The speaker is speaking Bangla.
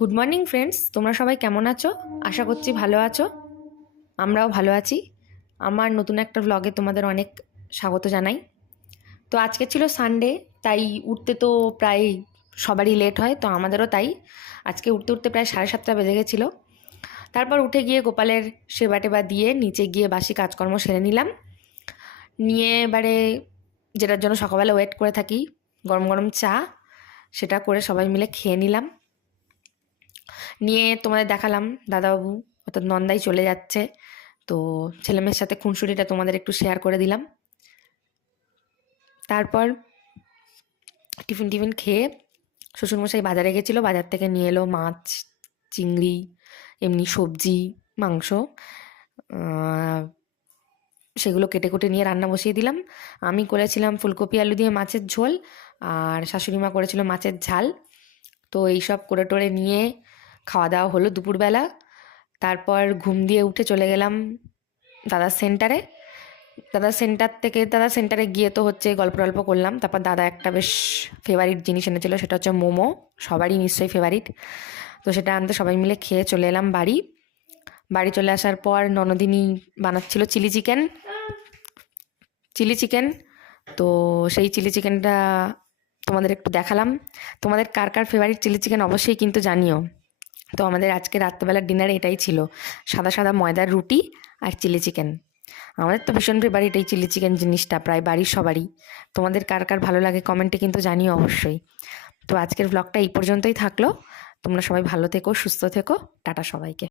গুড মর্নিং ফ্রেন্ডস, তোমরা সবাই কেমন আছো? আশা করছি ভালো আছো। আমরাও ভালো আছি। আমার নতুন একটা ব্লগে তোমাদের অনেক স্বাগত জানাই। তো আজকে ছিল সানডে, তাই উঠতে তো প্রায় সবারই লেট হয়, তো আমাদেরও তাই। আজকে উঠতে উঠতে প্রায় 7:30 বেজে গেছিলো। তারপর উঠে গিয়ে গোপালের সেবা টেবা দিয়ে নিচে গিয়ে বাসি কাজকর্ম সেরে নিলাম। নিয়ে এবারে যেটার জন্য সকালবেলা ওয়েট করে থাকি, গরম গরম চা, সেটা করে সবাই মিলে খেয়ে নিলাম। নিয়ে তোমাদের দেখালাম দাদাবাবু অর্থাৎ নন্দাই চলে যাচ্ছে, তো ছেলেমেয়ের সাথে খুনসুটিটা তোমাদের একটু শেয়ার করে দিলাম। তারপর টিফিন টিফিন খেয়ে শ্বশুরমশাই বাজারে গেছিলো, বাজার থেকে নিয়ে এলো মাছ, চিংড়ি, এমনি সবজি, মাংস। সেগুলো কেটে কুটে নিয়ে রান্না বসিয়ে দিলাম। আমি করেছিলাম ফুলকপি আলু দিয়ে মাছের ঝোল, আর শাশুড়িমা করেছিল মাছের ঝাল। তো এইসব করে টোরে নিয়ে খাওয়া দাওয়া হলো দুপুরবেলা। তারপর ঘুম দিয়ে উঠে চলে গেলাম দাদার সেন্টারে। দাদার সেন্টারে গিয়ে তো হচ্ছে গল্প টল্প করলাম। তারপর দাদা একটা বেশ ফেভারিট জিনিস এনেছিল, সেটা হচ্ছে মোমো। সবারই নিশ্চয়ই ফেভারিট। তো সেটা আনতে সবাই মিলে খেয়ে চলে এলাম বাড়ি। বাড়ি চলে আসার পর ননদিনী বানাচ্ছিল চিলি চিকেন। তো সেই চিলি চিকেনটা তোমাদের একটু দেখালাম। তোমাদের কার কার ফেভারিট চিলি চিকেন অবশ্যই কিন্তু জানিও। তো আমাদের আজকে রাত্রেবেলার ডিনারে এটাই ছিল, সাদা সাদা ময়দার রুটি আর চিলি চিকেন। আমাদের তো ভীষণ ফেভারিট এই চিলি চিকেন জিনিসটা, প্রায় বাড়ির সবারই। তোমাদের কার কার ভালো লাগে কমেন্টে কিন্তু জানিও অবশ্যই। তো আজকের ব্লগটা এই পর্যন্তই থাকলো। তোমরা সবাই ভালো থেকো, সুস্থ থেকো। টাটা সবাইকে।